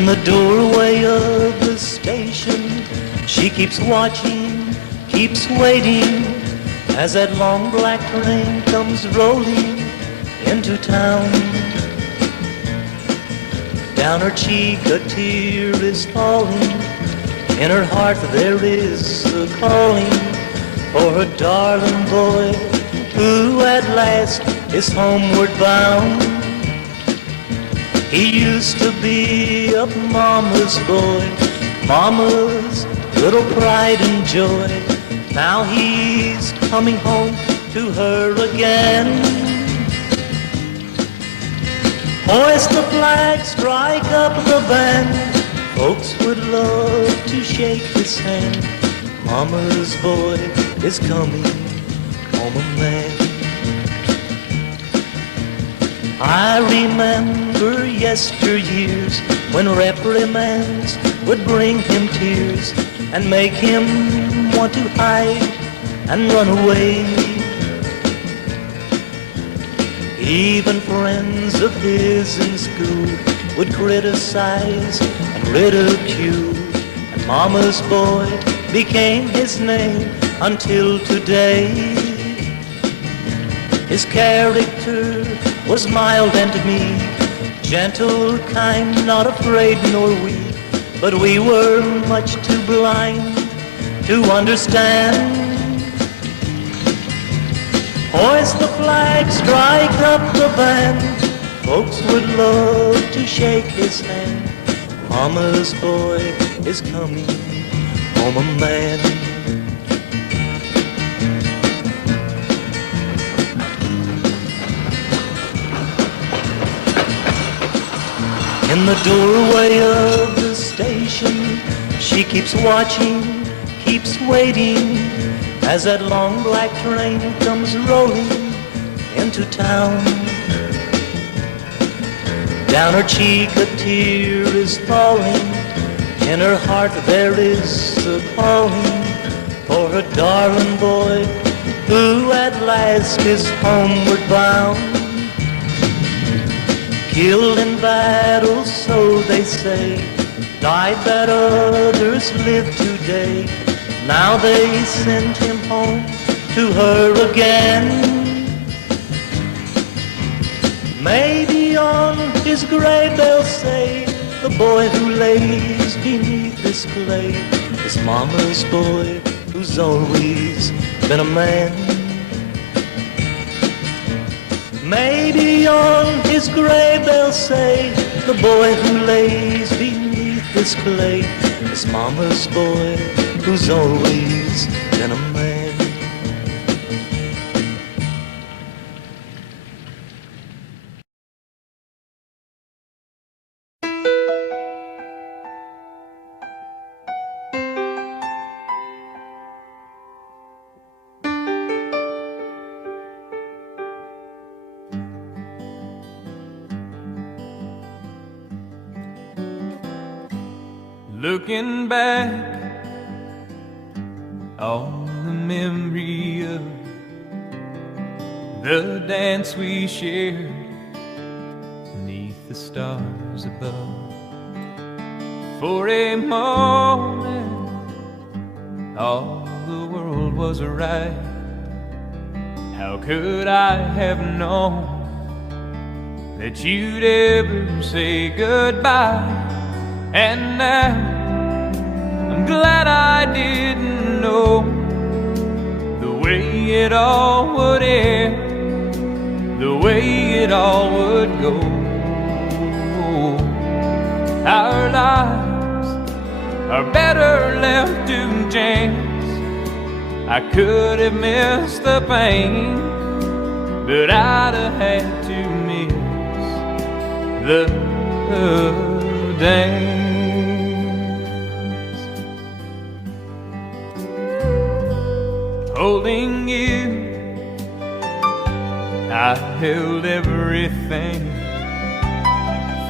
In the doorway of the station, she keeps watching, keeps waiting, as that long black train comes rolling into town. Down her cheek a tear is falling, in her heart there is a calling for her darling boy, who at last is homeward bound. He used to be a mama's boy, mama's little pride and joy. Now he's coming home to her again. Hoist the flag, strike up the band, folks would love to shake his hand. Mama's boy is coming home a man. I remember yesteryears when reprimands would bring him tears and make him want to hide and run away. Even friends of his in school would criticize and ridicule, and Mama's boy became his name until today. His character was mild and meek, gentle, kind, not afraid nor weak, but we were much too blind to understand. Hoist the flag, strike up the band, folks would love to shake his hand. Mama's boy is coming home a man. In the doorway of the station, she keeps watching, keeps waiting, as that long black train comes rolling into town. Down her cheek a tear is falling, in her heart there is a calling for her darling boy, who at last is homeward bound. Killed in battle, so they say, died that others live today. Now they send him home to her again. Maybe on his grave they'll say, the boy who lays beneath this clay is Mama's boy, who's always been a man. Maybe on his grave they'll say, the boy who lays beneath this clay is Mama's boy, who's always been a man. Looking back on the memory of the dance we shared beneath the stars above. For a moment all the world was right. How could I have known that you'd ever say goodbye? And now I'm glad I didn't know the way it all would end, the way it all would go. Our lives are better left to chance. I could have missed the pain, but I'd have had to miss the dance. Holding you, I held everything.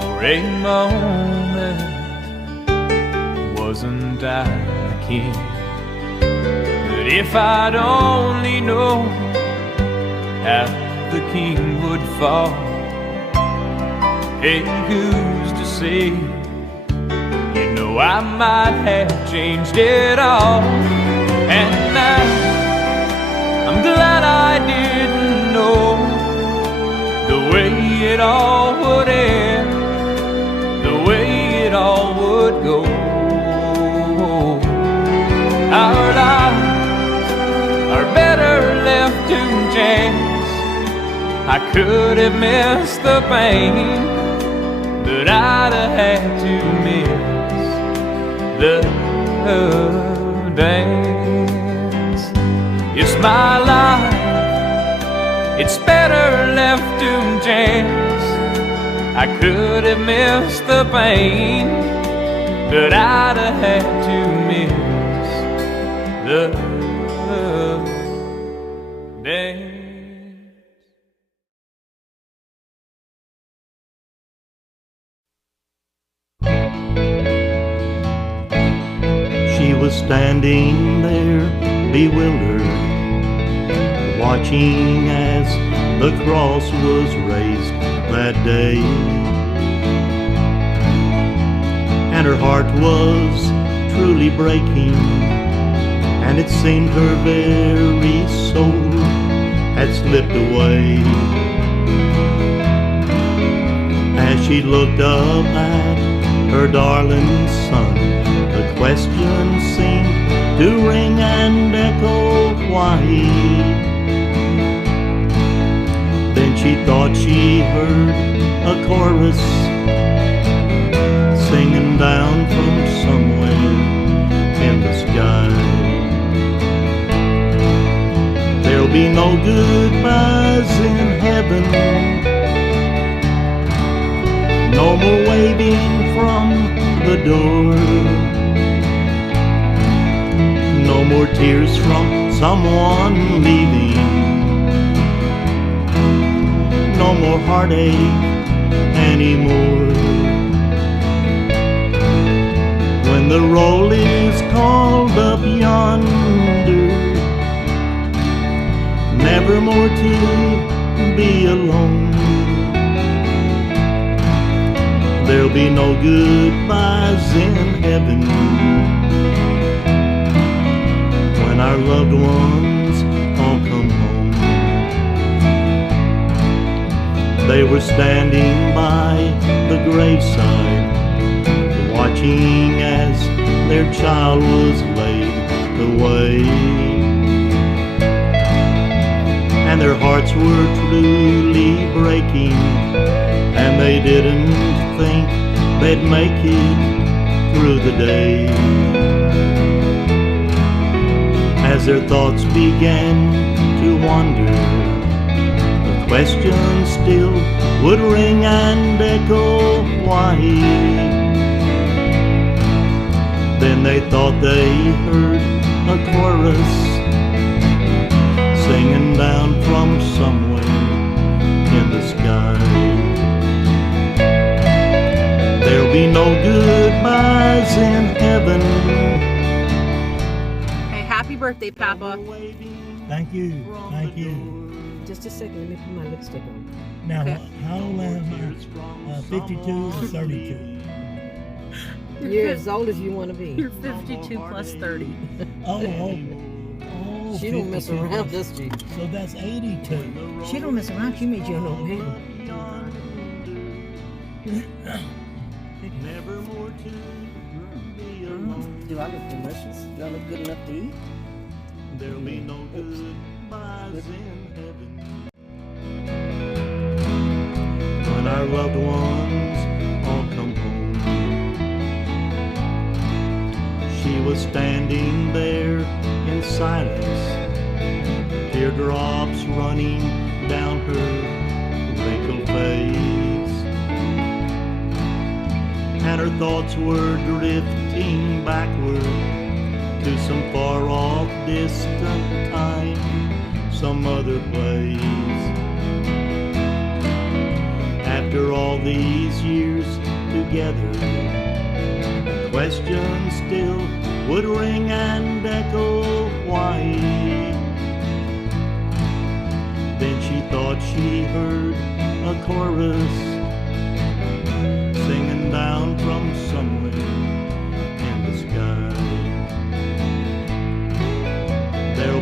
For a moment, wasn't I a king? But if I'd only known how the king would fall, hey, who's to say I might have changed it all. And now I'm glad I didn't know the way it all would end, the way it all would go. Our lives are better left to chance. I could have missed the pain, but I'd have had to miss the dance. It's my life, it's better left to chance. I could have missed the pain, but I'd have had to miss the dance. She was standing there, bewildered, watching as the cross was raised that day. And her heart was truly breaking, and it seemed her very soul had slipped away. As she looked up at her darling son, the question seemed to ring and echo why. Then she thought she heard a chorus singing down from somewhere in the sky. There'll be no goodbyes in heaven, no more waving from the door, no more tears from someone leaving, no more heartache anymore. When the roll is called up yonder, never more to be alone. There'll be no goodbyes in heaven when our loved ones all come home. They were standing by the graveside, watching as their child was laid away. And their hearts were truly breaking, and they didn't think they'd make it through the day. As their thoughts began to wander, the question still would ring and echo why. Then they thought they heard a chorus singing down from somewhere in the sky. There'll be no goodbyes in heaven. Hey, happy birthday, Papa. Thank you, thank you. Just a second, let me put my lipstick on. Now, Okay. how old am I? 52 or 32? You're as old as you want to be. You're 52 plus 30. Oh, She don't mess 52 around, plus- does she? So that's 82. She don't mess around. She made you an old man. Never more to be alone. Do I look delicious? Do I look good enough to eat? There'll be no goodbyes in heaven when our loved ones all come home. She was standing there in silence, teardrops running down her wrinkled face, and her thoughts were drifting backward to some far off distant time, some other place. After all these years together, the question still would ring and echo why. Then she thought she heard a chorus singing down from somewhere in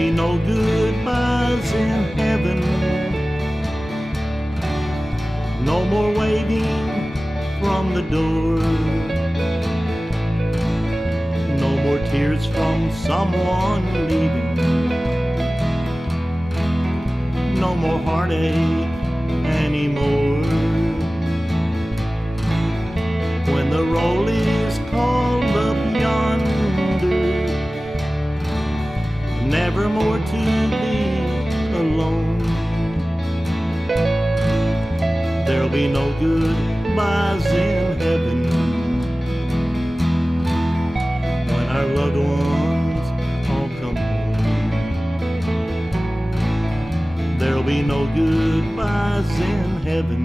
be no goodbyes in heaven. No more waiting from the door. No more tears from someone leaving. No more heartache anymore. When the roll is called up yonder, never more to be alone. There'll be no goodbyes in heaven when our loved ones all come home. There'll be no goodbyes in heaven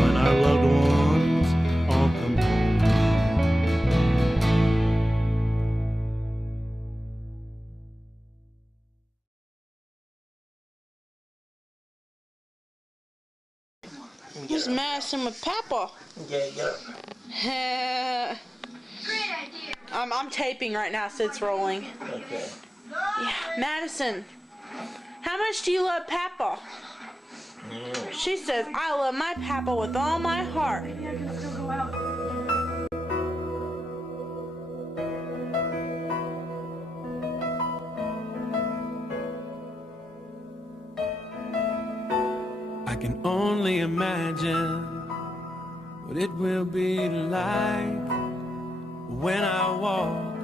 when our loved ones all come home. Here's Madison with Papa. Yeah. I'm taping right now, so it's rolling. Okay. Yeah, Madison, how much do you love Papa? She says, I love my Papa with all my heart. I can only imagine what it will be like when I walk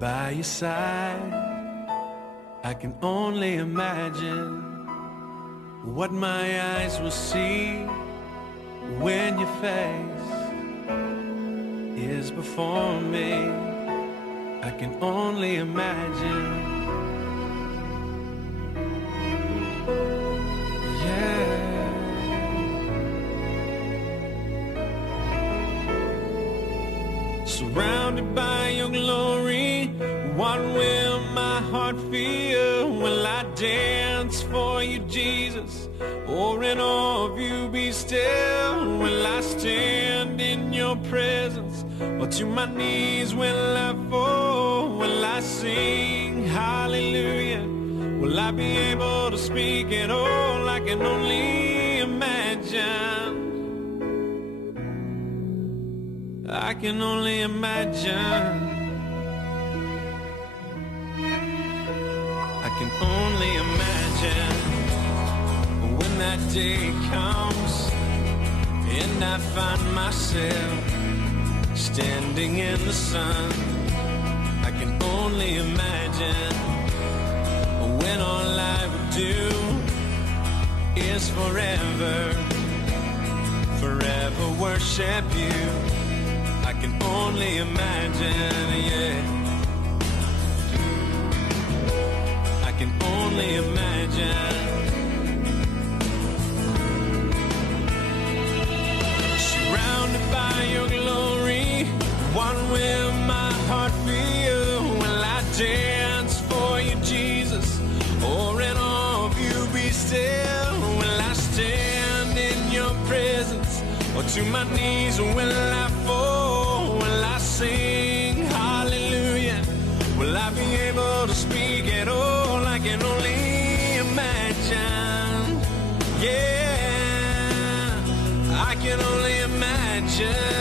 by your side. I can only imagine what my eyes will see when your face is before me. I can only imagine. Surrounded by your glory, what will my heart feel? Will I dance for you, Jesus? Or in awe of you be still? Will I stand in your presence? Or to my knees will I fall? Will I sing hallelujah? Will I be able to speak at all? I can only imagine. I can only imagine. I can only imagine when that day comes and I find myself standing in the sun. I can only imagine when all I would do is forever worship you. I can only imagine, yeah. I can only imagine. Surrounded by your glory, what will my heart feel? Will I dance for you, Jesus? Or in awe of you be still? Will I stand in your presence? Or to my knees will I fall? Will I sing hallelujah? Will I be able to speak at all? I can only imagine. Yeah, I can only imagine.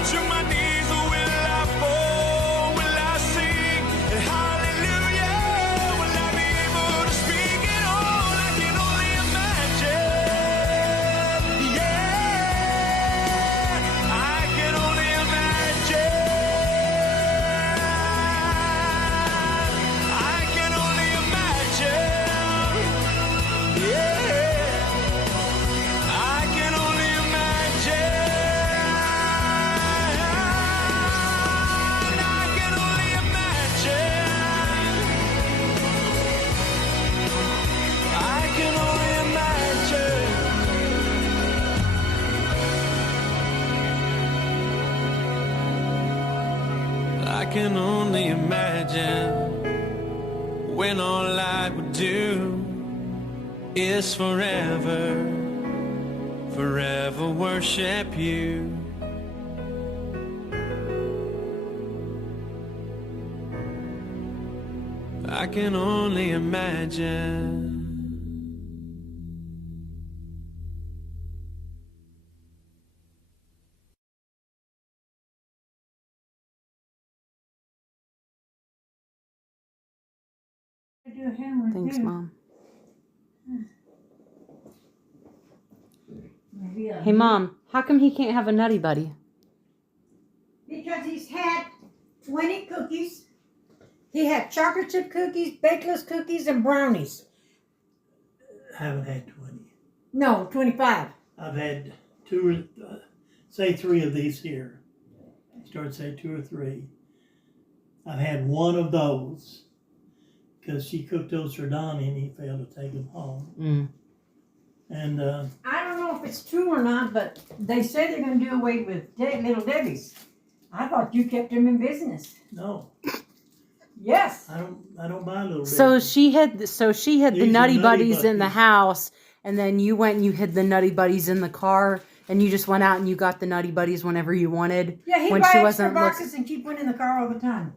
To my knees will I fall? Will I sing hallelujah? Will I be able to speak at all? I can only imagine. can only imagine when all I would do is forever, forever worship you. I can only imagine. Thanks, Mom. Hey, Mom, how come he can't have a Nutty Buddy? Because he's had 20 cookies. He had chocolate chip cookies, bakeless cookies, and brownies. Haven't had 20. No, 25. I've had two or say 3 of these here. Start say 2 or 3. I've had one of those because she cooked those for Donnie and he failed to take them home. And I don't know if it's true or not, but they say they're going to do away with Little Debbie's. I thought you kept them in business. no, Yes. I don't buy little. So Debbie. she had the These Nutty are Nutty Buddies in the Buddies. house, and then you went and you hid the Nutty Buddies in the car, and you just went out and you got the Nutty Buddies whenever you wanted. Yeah, he when buy she extra wasn't boxes and keep one in the car all the time.